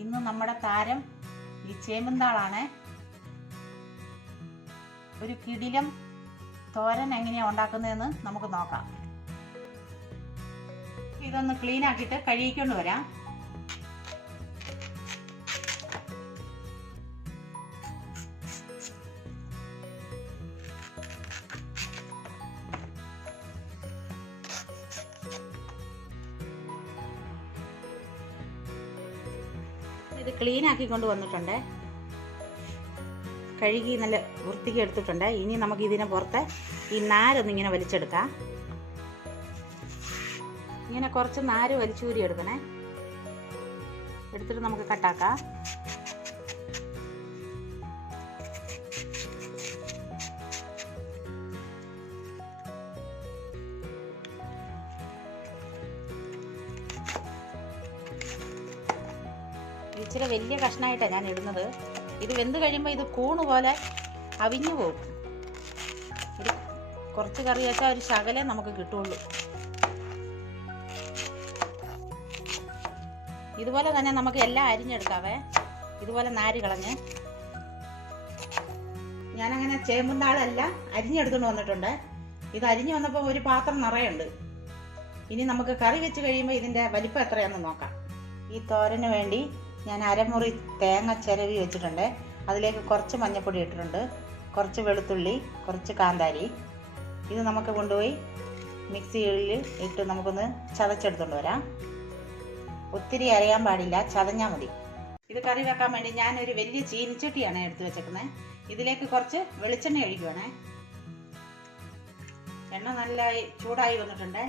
ഇന്ന് നമ്മുടെ താരം ഈ ചേമ്പുംതാളാണ്. ഒരു കിടിലം തോരൻ എങ്ങനെയാണ് ഉണ്ടാക്കുന്നതെന്ന് നമുക്ക് നോക്കാം. ഇതൊന്ന് ക്ലീൻ ആക്കിയിട്ട് കഴുകിക്കൊണ്ട് വരാം. ഇത് ക്ലീൻ ആക്കിക്കൊണ്ട് വന്നിട്ടുണ്ട്. കഴുകി നല്ല വൃത്തിക്ക് എടുത്തിട്ടുണ്ട്. ഇനി നമുക്ക് ഇതിനെ പുറത്ത് ഈ നാരൊന്നിങ്ങനെ വലിച്ചെടുക്കാം. ഇങ്ങനെ കുറച്ച് നാര് വലിച്ചൂരി എടുക്കണേ. എടുത്തിട്ട് നമുക്ക് കട്ടാക്കാം. ഇച്ചിരി വലിയ കഷ്ണമായിട്ടാണ് ഞാൻ ഇടുന്നത്. ഇത് വെന്ത് കഴിയുമ്പോൾ ഇത് കൂണ് പോലെ അവിഞ്ഞു പോകും. ഇത് കുറച്ച് കറി വെച്ചാൽ ഒരു ശകലേ നമുക്ക് കിട്ടുള്ളൂ. ഇതുപോലെ തന്നെ നമുക്ക് എല്ലാം അരിഞ്ഞെടുക്കാവേ. ഇതുപോലെ നാര് കളഞ്ഞ് ഞാനങ്ങനെ ചേമ്പുംതാളെല്ലാം അരിഞ്ഞെടുത്തുകൊണ്ട് വന്നിട്ടുണ്ട്. ഇത് അരിഞ്ഞു വന്നപ്പോൾ ഒരു പാത്രം നിറയുണ്ട്. ഇനി നമുക്ക് കറി വെച്ച് കഴിയുമ്പോൾ ഇതിൻ്റെ വലിപ്പം എത്രയാണെന്ന് നോക്കാം. ഈ തോരന് വേണ്ടി ഞാൻ അരമുറി തേങ്ങ ചിരവി വെച്ചിട്ടുണ്ട്. അതിലേക്ക് കുറച്ച് മഞ്ഞൾപ്പൊടി ഇട്ടിട്ടുണ്ട്, കുറച്ച് വെളുത്തുള്ളി, കുറച്ച് കാന്താരി. ഇത് നമുക്ക് കൊണ്ടുപോയി മിക്സിയിൽ ഇട്ട് നമുക്കൊന്ന് ചതച്ചെടുത്തുകൊണ്ട് വരാം. ഒത്തിരി അരയാൻ പാടില്ല, ചതഞ്ഞാൽ മതി. ഇത് കറി വെക്കാൻ വേണ്ടി ഞാനൊരു വലിയ ചീനിച്ചട്ടിയാണ് എടുത്ത് വെച്ചേക്കുന്നത്. ഇതിലേക്ക് കുറച്ച് വെളിച്ചെണ്ണ ഒഴിക്കുവാണേ. എണ്ണ നല്ല ചൂടായി വന്നിട്ടുണ്ട്.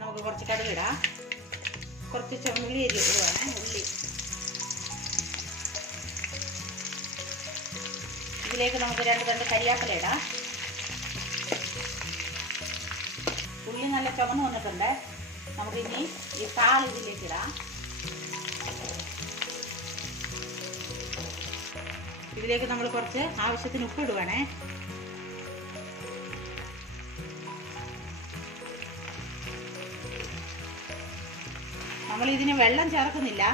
നമുക്ക് കുറച്ച് കടുക് ഇടാം. കുറച്ച് ചുവന്നുള്ളി ഇടുവാണേ. ഉള്ളി ഇതിലേക്ക് നമുക്ക് രണ്ട് കരിയാപ്പില ഇടാം. ഉള്ളി നല്ല ചുവന്ന് വന്നിട്ടുണ്ട്. നമുക്ക് ഇനി ഈ താൾ ഇതിലേക്ക് ഇടാം. ഇതിലേക്ക് നമ്മൾ കുറച്ച് ആവശ്യത്തിന് ഉപ്പ് ഇടുവാണേ. നമ്മൾ ഇതിന് വെള്ളം ചേർക്കുന്നില്ല,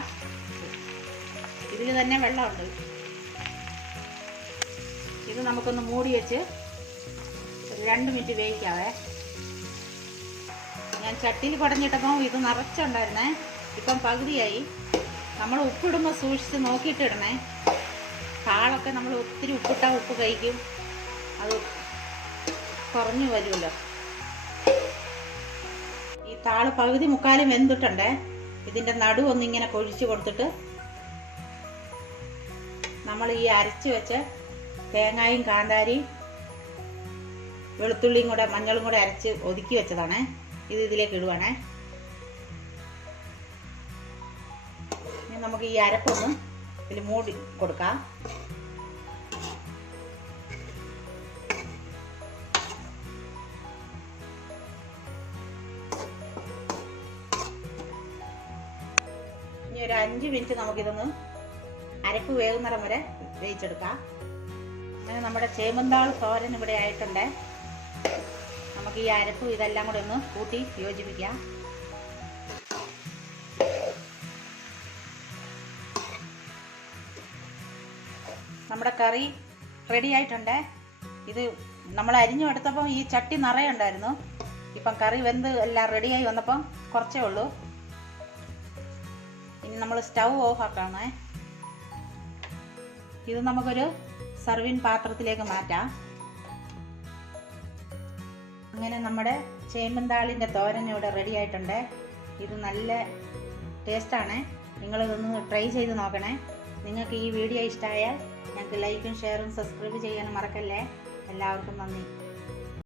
ഇതിൽ തന്നെ വെള്ളമുണ്ട്. ഇത് നമുക്കൊന്ന് മൂടി വെച്ച് ഒരു 2 മിനിറ്റ് വേവിക്കാവേ. ഞാൻ ചട്ടിയിൽ കുടഞ്ഞിട്ടപ്പോൾ ഇത് നിറച്ചുണ്ടായിരുന്നേ. ഇപ്പം പകുതിയായി. നമ്മൾ ഉപ്പിടുമ്പോൾ സൂക്ഷിച്ച് നോക്കിയിട്ട് ഇടണേ. താളൊക്കെ നമ്മൾ ഒത്തിരി ഉപ്പിട്ടാൽ ഉപ്പ് കഴിക്കും, അത് കുറഞ്ഞു വരുമല്ലോ. ഈ താള് പകുതി മുക്കാലും വെന്തിട്ടുണ്ട്. ഇതിൻ്റെ നടു ഒന്നിങ്ങനെ കൊഴിച്ച് കൊടുത്തിട്ട് നമ്മൾ ഈ അരച്ച് വെച്ച് തേങ്ങയും കാന്താരിയും വെളുത്തുള്ളിയും കൂടെ മഞ്ഞളും കൂടെ അരച്ച് ഒതുക്കി വെച്ചതാണ്. ഇത് ഇതിലേക്ക് ഇടുവാണേ. ഇനി നമുക്ക് ഈ അരപ്പൊന്ന് ഇതിൽ മൂടി കൊടുക്കാം. ഇനി ഒരു 5 മിനിറ്റ് നമുക്കിതൊന്ന് അരപ്പ് വേകുന്നിടം വരെ വേവിച്ചെടുക്കാം. അങ്ങനെ നമ്മുടെ ചേമ്പുംതാൾ തോരൻ ഇവിടെ ആയിട്ടുണ്ട്. നമുക്ക് ഈ അരപ്പും ഇതെല്ലാം കൂടെ ഒന്ന് കൂട്ടി യോജിപ്പിക്കാം. നമ്മുടെ കറി റെഡി ആയിട്ടുണ്ട്. ഇത് നമ്മൾ അരിഞ്ഞു എടുത്തപ്പം ഈ ചട്ടി നിറയുണ്ടായിരുന്നു. ഇപ്പം കറി വെന്ത് എല്ലാം റെഡിയായി വന്നപ്പം കുറച്ചേ ഉള്ളൂ. ഇനി നമ്മൾ സ്റ്റൗ ഓഫ് ആക്കണേ. ഇത് നമുക്കൊരു സർവിൻ പാത്രത്തിലേക്ക് മാറ്റാം. അങ്ങനെ നമ്മുടെ ചേമ്പുംതാളിൻ്റെ തോരൻ ഇവിടെ റെഡി ആയിട്ടുണ്ട്. ഇത് നല്ല ടേസ്റ്റാണ്. നിങ്ങളിതൊന്ന് ട്രൈ ചെയ്ത് നോക്കണേ. നിങ്ങൾക്ക് ഈ വീഡിയോ ഇഷ്ടമായാൽ ഞങ്ങൾക്ക് ലൈക്കും ഷെയറും സബ്സ്ക്രൈബ് ചെയ്യാനും മറക്കല്ലേ. എല്ലാവർക്കും നന്ദി.